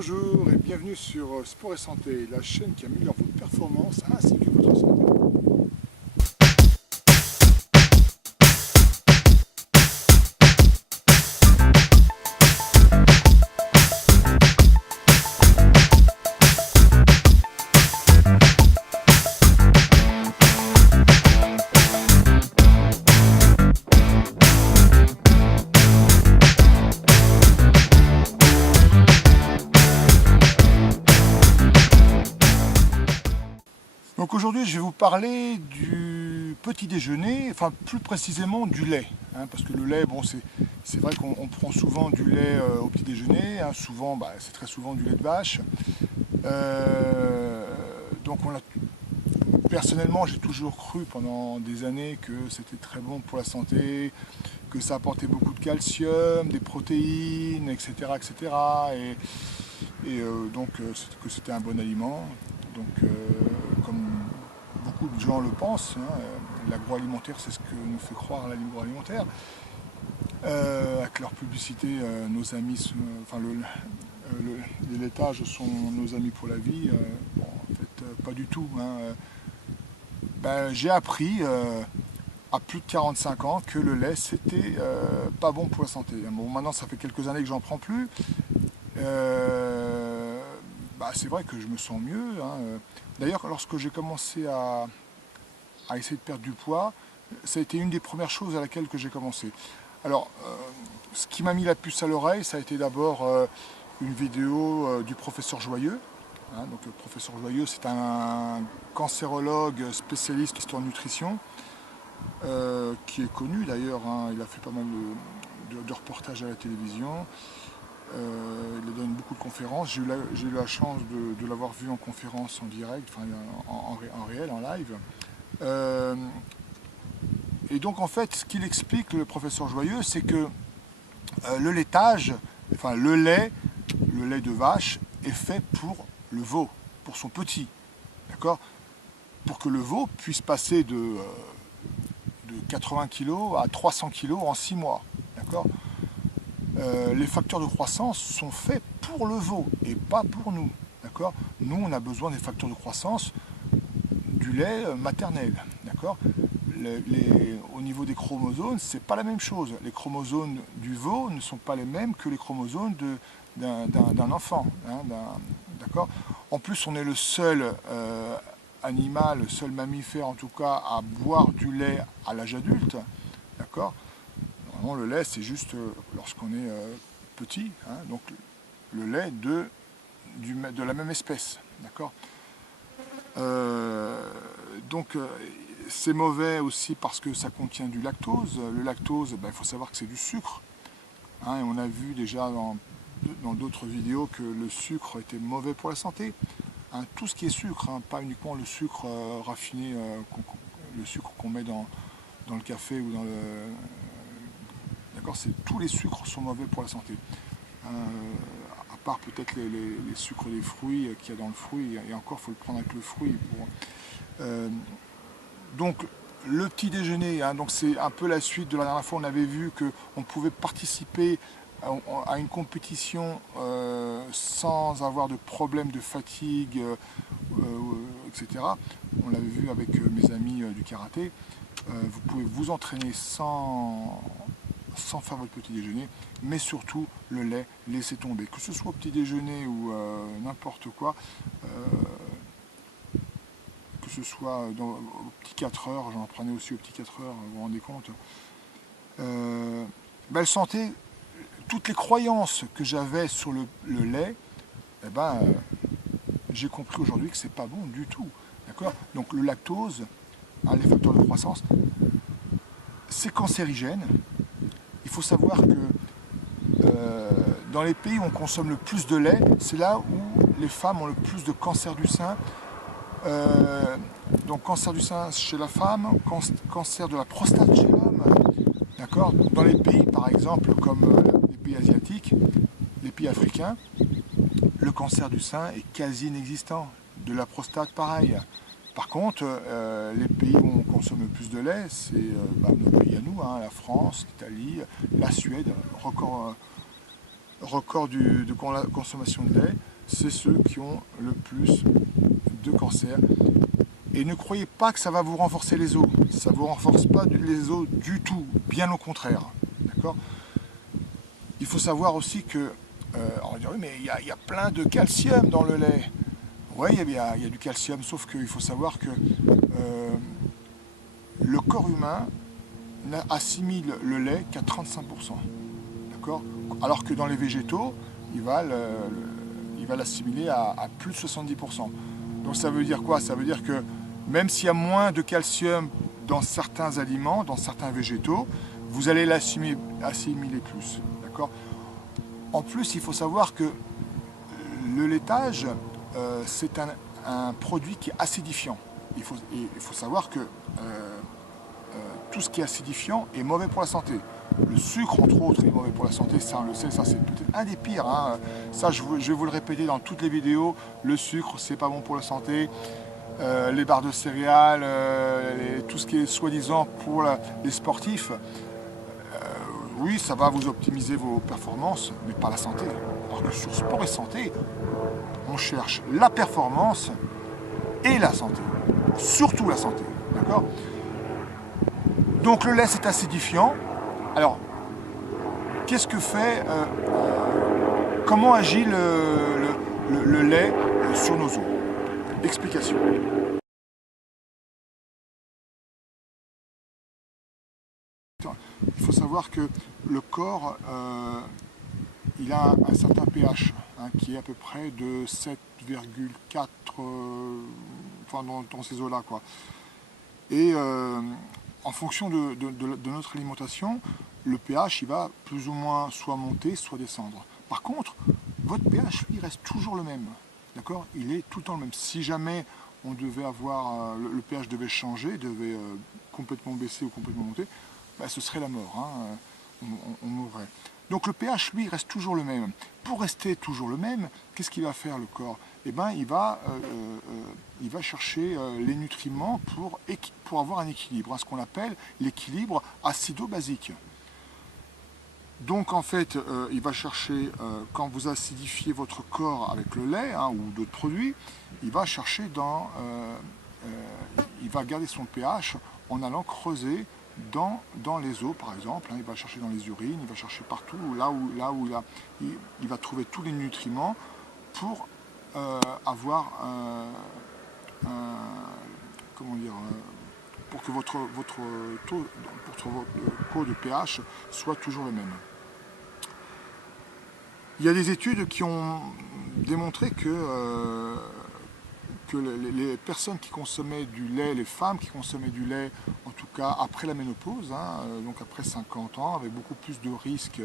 Bonjour et bienvenue sur Sport et Santé, la chaîne qui améliore votre performance ainsi que votre santé. Donc aujourd'hui je vais vous parler du petit déjeuner, enfin plus précisément du lait, parce que le lait, bon c'est vrai qu'on prend souvent du lait au petit déjeuner, souvent c'est très souvent du lait de vache. Donc personnellement j'ai toujours cru pendant des années que c'était très bon pour la santé, que ça apportait beaucoup de calcium, des protéines, etc. etc. Donc que c'était un bon aliment. Donc comme beaucoup de gens le pensent, l'agroalimentaire c'est ce que nous fait croire l'agroalimentaire. Avec leur publicité, nos amis, les laitages sont nos amis pour la vie. Bon, en fait, pas du tout. J'ai appris à plus de 45 ans que le lait c'était pas bon pour la santé. Bon, maintenant ça fait quelques années que j'en prends plus. C'est vrai que je me sens mieux. D'ailleurs, lorsque j'ai commencé à essayer de perdre du poids, ça a été une des premières choses à laquelle que j'ai commencé. Alors, ce qui m'a mis la puce à l'oreille, ça a été d'abord une vidéo du professeur Joyeux. Donc, le professeur Joyeux, c'est un cancérologue spécialiste d'histoire nutrition, qui est connu d'ailleurs. Il a fait pas mal de reportages à la télévision. Il donne beaucoup de conférences. J'ai eu la chance de l'avoir vu en conférence en direct, enfin en réel, en live. Et donc en fait, ce qu'il explique, le professeur Joyeux, c'est que le laitage, enfin le lait de vache est fait pour le veau, pour son petit, d'accord? Pour que le veau puisse passer de 80 kg à 300 kg en 6 mois, d'accord? Les facteurs de croissance sont faits pour le veau et pas pour nous. D'accord ? Nous, on a besoin des facteurs de croissance du lait maternel. D'accord ? Au niveau des chromosomes, c'est pas la même chose. Les chromosomes du veau ne sont pas les mêmes que les chromosomes d'un enfant. D'accord ? En plus, on est le seul animal, le seul mammifère en tout cas, à boire du lait à l'âge adulte. D'accord ? Normalement, le lait, c'est juste lorsqu'on est petit, donc le lait de la même espèce, d'accord. C'est mauvais aussi parce que ça contient du lactose. Le lactose, il faut savoir que c'est du sucre. Et on a vu déjà dans d'autres vidéos que le sucre était mauvais pour la santé. Tout ce qui est sucre, pas uniquement le sucre raffiné, le sucre qu'on met dans le café ou dans le... D'accord, tous les sucres sont mauvais pour la santé. À part peut-être les sucres des fruits qu'il y a dans le fruit, et encore, il faut le prendre avec le fruit. Donc, le petit déjeuner, donc c'est un peu la suite de la dernière fois. On avait vu qu'on pouvait participer à une compétition sans avoir de problème de fatigue, etc. On l'avait vu avec mes amis du karaté. Vous pouvez vous entraîner sans faire votre petit déjeuner, mais surtout le lait, laissez tomber. Que ce soit au petit déjeuner ou n'importe quoi, que ce soit au petit 4 heures, j'en prenais aussi au petit 4 heures, vous vous rendez compte. Elle sentait toutes les croyances que j'avais sur le lait, j'ai compris aujourd'hui que c'est pas bon du tout. D'accord ? Donc le lactose, les facteurs de croissance, c'est cancérigène. Il faut savoir que dans les pays où on consomme le plus de lait, c'est là où les femmes ont le plus de cancer du sein. Donc cancer du sein chez la femme, cancer de la prostate chez l'homme. D'accord ? Dans les pays par exemple comme les pays asiatiques, les pays africains, le cancer du sein est quasi inexistant. De la prostate pareil. Par contre, les pays où on consomme le plus de lait, c'est nos pays à nous, la France, l'Italie, la Suède, record record de consommation de lait, c'est ceux qui ont le plus de cancer. Et ne croyez pas que ça va vous renforcer les os. Ça ne vous renforce pas les os du tout, bien au contraire. D'accord ? Il faut savoir aussi que, on va dire, oui, mais il y a plein de calcium dans le lait. Oui, il y a du calcium, sauf qu'il faut savoir que le corps humain assimile le lait qu'à 35%. D'accord ? Alors que dans les végétaux, il va l'assimiler à plus de 70%. Donc ça veut dire quoi? Ça veut dire que même s'il y a moins de calcium dans certains aliments, dans certains végétaux, vous allez l'assimiler plus. D'accord? En plus, il faut savoir que le laitage, c'est un produit qui est acidifiant. Il faut savoir que tout ce qui est acidifiant est mauvais pour la santé. Le sucre, entre autres, est mauvais pour la santé, ça on le sait, ça c'est peut-être un des pires. Hein. Ça, je vais vous le répéter dans toutes les vidéos, le sucre, c'est pas bon pour la santé. Les barres de céréales, tout ce qui est soi-disant pour les sportifs, oui, ça va vous optimiser vos performances, mais pas la santé. Alors que sur sport et santé, on cherche la performance et la santé. Surtout la santé, d'accord? Donc le lait, c'est acidifiant. Alors, qu'est-ce que fait, comment agit le lait sur nos os? Explication. Il faut savoir que le corps, il a un certain pH, hein, qui est à peu près de 7,4, enfin dans ces eaux-là, quoi. Et en fonction de notre alimentation, le pH, il va plus ou moins soit monter, soit descendre. Par contre, votre pH, lui, reste toujours le même. D'accord? Il est tout le temps le même. Si jamais on devait avoir, le pH devait changer, devait complètement baisser ou complètement monter, bah, ce serait la mort. Hein. On mourrait. Donc le pH, lui, reste toujours le même. Pour rester toujours le même, qu'est-ce qu'il va faire le corps? Eh ben, il va chercher les nutriments pour avoir un équilibre, hein, ce qu'on appelle l'équilibre acido-basique. Donc en fait, il va chercher, quand vous acidifiez votre corps avec le lait, hein, ou d'autres produits, il va chercher il va garder son pH en allant creuser dans les os, par exemple, hein, il va chercher dans les urines, il va chercher partout, là où il va trouver tous les nutriments pour avoir comment dire, pour que votre taux de pH soit toujours le même. Il y a des études qui ont démontré que les personnes qui consommaient du lait, les femmes qui consommaient du lait, en tout cas après la ménopause, hein, donc après 50 ans, avaient beaucoup plus de risques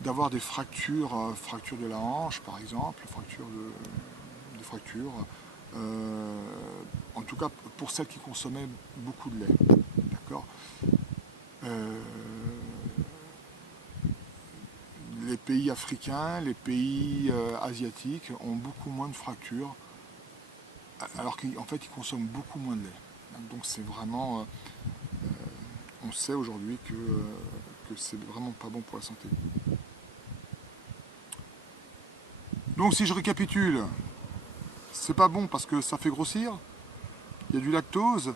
d'avoir des fractures de la hanche par exemple, des fractures, en tout cas pour celles qui consommaient beaucoup de lait. D'accord. Les pays africains, les pays asiatiques ont beaucoup moins de fractures, alors qu'en fait ils consomment beaucoup moins de lait. Donc c'est vraiment, on sait aujourd'hui que c'est vraiment pas bon pour la santé. Donc si je récapitule, c'est pas bon parce que ça fait grossir, il y a du lactose,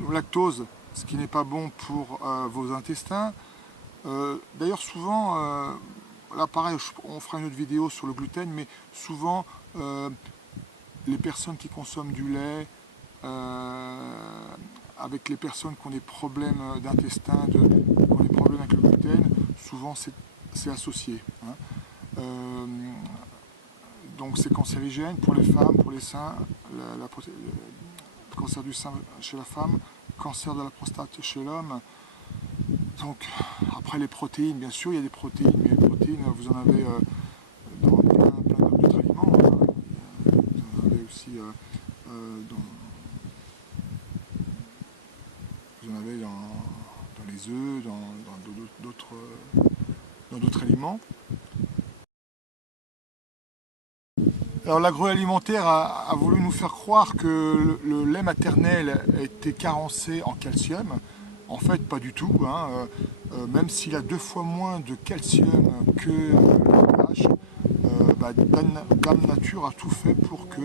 le lactose, ce qui n'est pas bon pour vos intestins. D'ailleurs souvent, là pareil, on fera une autre vidéo sur le gluten, mais souvent les personnes qui consomment du lait, avec les personnes qui ont des problèmes d'intestin, qui ont des problèmes avec le gluten, souvent c'est associé. Hein. Donc c'est cancérigène pour les femmes, pour les seins, le cancer du sein chez la femme, cancer de la prostate chez l'homme. Donc après les protéines, bien sûr il y a des protéines, mais les protéines vous en avez dans plein d'autres aliments. Hein. Vous en avez aussi dans les œufs, dans d'autres aliments. Alors l'agroalimentaire a voulu nous faire croire que le lait maternel était carencé en calcium. En fait, pas du tout. Hein. Même s'il a 2 fois moins de calcium que le lait vache, Dame Nature a tout fait pour que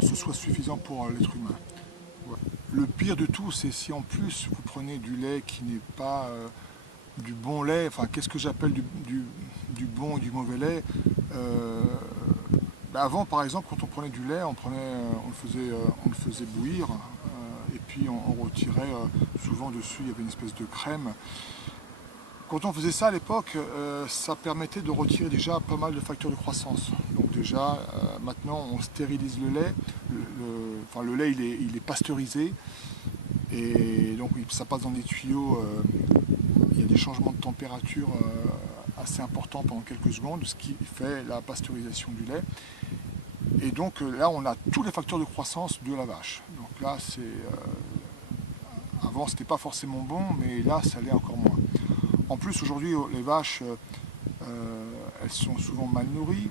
ce soit suffisant pour l'être humain. Voilà. Le pire de tout, c'est si en plus vous prenez du lait qui n'est pas du bon lait, enfin qu'est-ce que j'appelle du bon et du mauvais lait. Avant, par exemple, quand on prenait du lait, on le faisait bouillir et puis on retirait souvent dessus, il y avait une espèce de crème. Quand on faisait ça à l'époque, ça permettait de retirer déjà pas mal de facteurs de croissance. Donc déjà, maintenant, on stérilise le lait. Le lait, il est pasteurisé et donc ça passe dans des tuyaux. Il y a des changements de température assez importants pendant quelques secondes, ce qui fait la pasteurisation du lait. Et donc là, on a tous les facteurs de croissance de la vache. Donc là, avant, c'était pas forcément bon, mais là, ça l'est encore moins. En plus, aujourd'hui, les vaches, elles sont souvent mal nourries.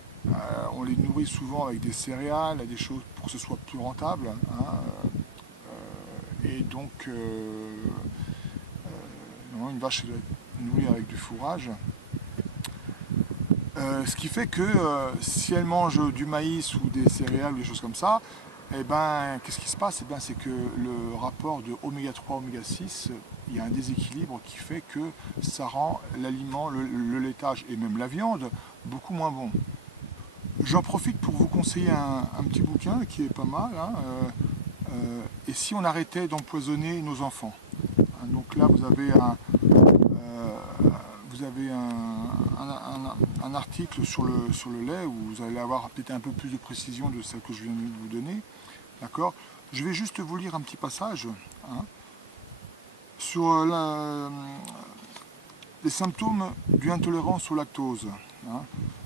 On les nourrit souvent avec des céréales, des choses pour que ce soit plus rentable. Et donc, une vache doit être nourrie avec du fourrage. Ce qui fait que si elle mange du maïs ou des céréales ou des choses comme ça, eh ben, qu'est-ce qui se passe? Eh ben, c'est que le rapport de oméga 3, oméga 6, il y a un déséquilibre qui fait que ça rend l'aliment, le laitage et même la viande beaucoup moins bon. J'en profite pour vous conseiller un petit bouquin qui est pas mal. Et si on arrêtait d'empoisonner nos enfants? Donc là, vous avez un article sur le lait où vous allez avoir peut-être un peu plus de précision de celle que je viens de vous donner. D'accord? Je vais juste vous lire un petit passage sur les symptômes d'une intolérance au lactose.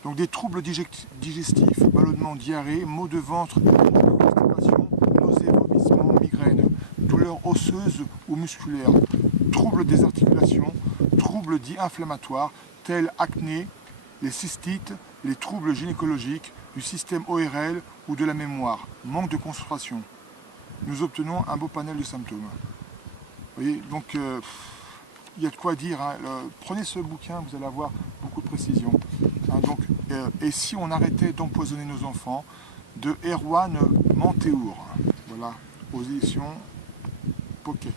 Donc des troubles digestifs, ballonnements, diarrhée, maux de ventre, constipation, nausées, vomissements, migraines, douleurs osseuses ou musculaires, troubles des articulations, troubles dits inflammatoires tels acné, les cystites, les troubles gynécologiques, du système ORL ou de la mémoire, manque de concentration. Nous obtenons un beau panel de symptômes. Vous voyez, donc il y a de quoi dire. Prenez ce bouquin, vous allez avoir beaucoup de précision. Et si on arrêtait d'empoisonner nos enfants, de Erwan Manteour. Voilà, aux éditions Pocket.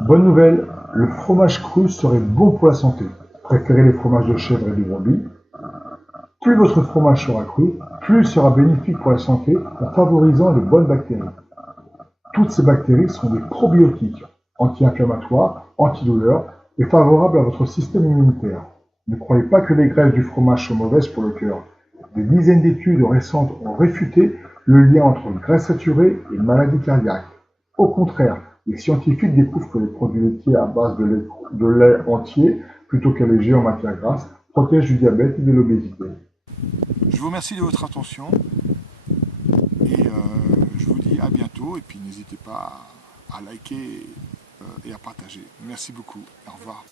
Bonne nouvelle, le fromage cru serait bon pour la santé. Préférez les fromages de chèvre et de brebis. Plus votre fromage sera cru, plus il sera bénéfique pour la santé en favorisant les bonnes bactéries. Toutes ces bactéries sont des probiotiques, anti-inflammatoires, antidouleurs et favorables à votre système immunitaire. Ne croyez pas que les graisses du fromage sont mauvaises pour le cœur. Des dizaines d'études récentes ont réfuté le lien entre graisse saturée et maladie cardiaque. Au contraire, les scientifiques découvrent que les produits laitiers à base de lait entier, plutôt qu'allégés en matière grasse, protègent du diabète et de l'obésité. Je vous remercie de votre attention et je vous dis à bientôt et puis n'hésitez pas à liker et à partager. Merci beaucoup. Au revoir.